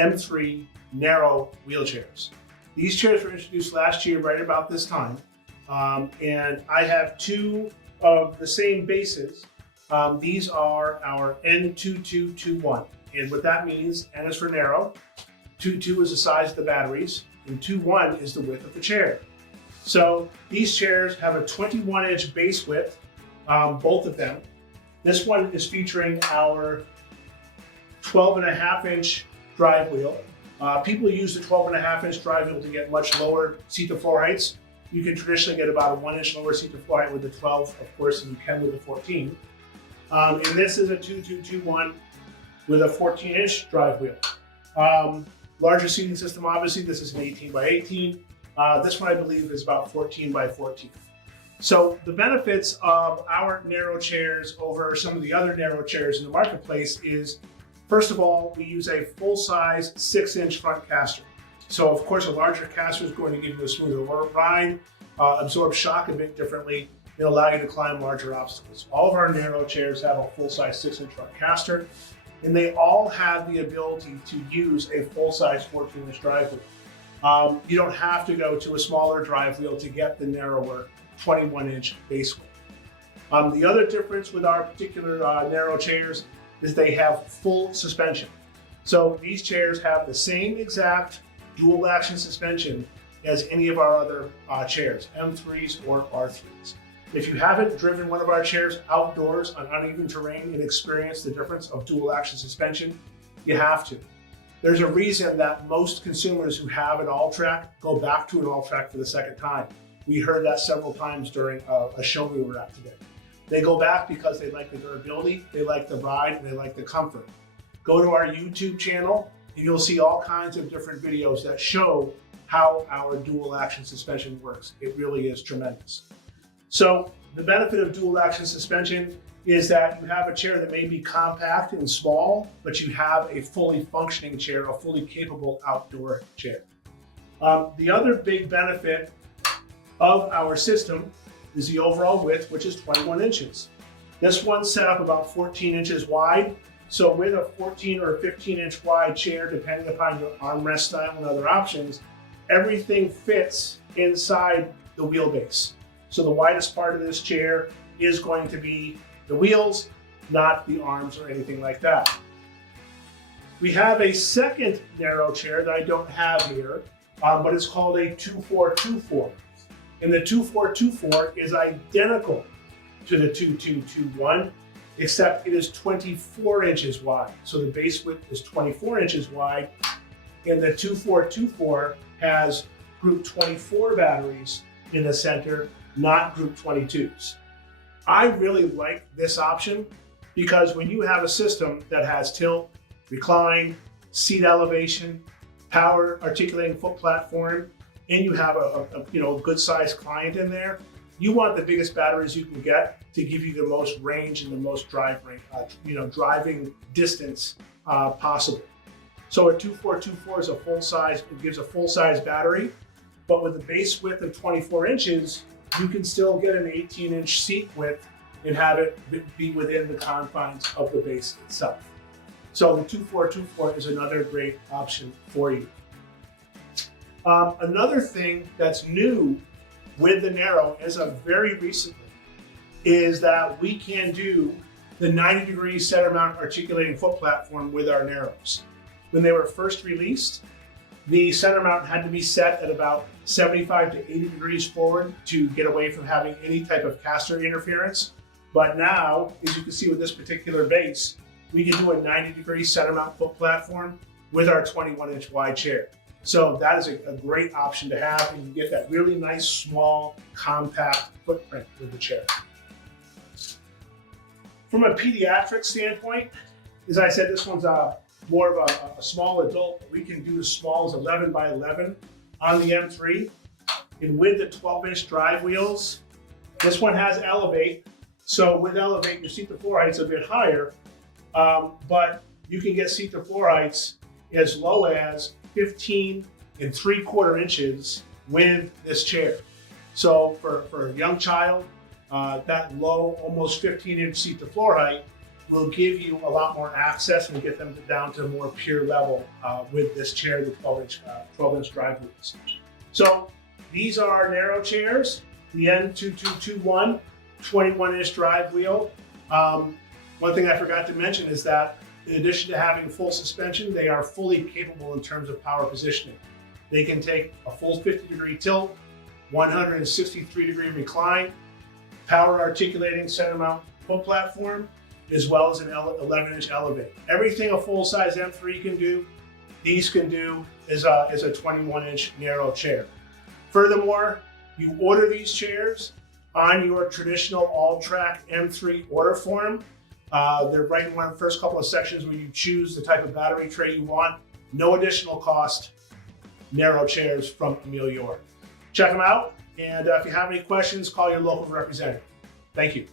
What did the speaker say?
M3 narrow wheelchairs. These chairs were introduced last year right about this time. And I have two of the same bases. These are our N2221. And what that means, N is for narrow, 22 is the size of the batteries, and 21 is the width of the chair. So these chairs have a 21-inch base width, both of them. This one is featuring our 12.5-inch drive wheel. People use the 12.5-inch drive wheel to get much lower seat-to-floor heights. You can traditionally get about a 1-inch lower seat-to-floor height with the 12, of course, than you can with the 14. And this is a 2221 with a 14-inch drive wheel. Larger seating system, obviously. This is an 18 by 18. This one, I believe, is about 14 by 14. So the benefits of our narrow chairs over some of the other narrow chairs in the marketplace is, first of all, we use a full-size 6-inch front caster. So, of course, a larger caster is going to give you a smoother ride, absorb shock a bit differently, and allow you to climb larger obstacles. All of our narrow chairs have a full-size 6-inch front caster, and they all have the ability to use a full-size 14-inch drive wheel. You don't have to go to a smaller drive wheel to get the narrower 21-inch base wheel. The other difference with our particular narrow chairs is they have full suspension. So these chairs have the same exact dual action suspension as any of our other chairs, M3s or R3s. If you haven't driven one of our chairs outdoors on uneven terrain and experienced the difference of dual action suspension, you have to. There's a reason that most consumers who have an Alltrack go back to an Alltrack for the second time. We heard that several times during a show we were at today. They go back because they like the durability, they like the ride, and they like the comfort. Go to our YouTube channel and you'll see all kinds of different videos that show how our dual action suspension works. It really is tremendous. So the benefit of dual action suspension is that you have a chair that may be compact and small, but you have a fully functioning chair, a fully capable outdoor chair. The other big benefit of our system is the overall width, which is 21 inches. This one's set up about 14 inches wide. So with a 14 or 15-inch wide chair, depending upon your armrest style and other options, everything fits inside the wheelbase. So the widest part of this chair is going to be the wheels, not the arms or anything like that. We have a second narrow chair that I don't have here, but it's called a 2424. And the 2424 is identical to the 2221, except it is 24 inches wide. So the base width is 24 inches wide, and the 2424 has group 24 batteries in the center, not group 22s. I really like this option because when you have a system that has tilt, recline, seat elevation, power articulating foot platform, and you have a good sized client in there, you want the biggest batteries you can get to give you the most range and the most driving distance possible. So a 2424 is a full size, it gives a full size battery, but with the base width of 24 inches, you can still get an 18-inch seat width and have it be within the confines of the base itself. So the 2424 is another great option for you. Another thing that's new with the narrow as of very recently is that we can do the 90-degree center mount articulating foot platform with our narrows. When they were first released, the center mount had to be set at about 75 to 80 degrees forward to get away from having any type of caster interference. But now, as you can see with this particular base, we can do a 90-degree center mount foot platform with our 21-inch wide chair. So that is a great option to have, and you get that really nice, small, compact footprint with the chair. From a pediatric standpoint, as I said, this one's more of a small adult. We can do as small as 11 by 11 on the M3. And with the 12-inch drive wheels, this one has Elevate. So with Elevate, your seat-to-floor height's a bit higher, but you can get seat-to-floor heights as low as 15 3/4 inches with this chair. So for a young child, that low, almost 15-inch seat-to-floor height will give you a lot more access and get them down to a more pure level with this chair, the 12-inch drive wheels. So these are narrow chairs, the N2221, 21-inch drive wheel. One thing I forgot to mention is that in addition to having full suspension, they are fully capable in terms of power positioning. They can take a full 50-degree tilt, 163-degree recline, power articulating center mount foot platform, as well as an 11-inch elevate. Everything a full-size M3 can do, these can do is a 21-inch narrow chair. Furthermore, you order these chairs on your traditional Alltrack M3 order form. They're right in one of the first couple of sections where you choose the type of battery tray you want. No additional cost, narrow chairs from Amylior. Check them out, and if you have any questions, call your local representative. Thank you.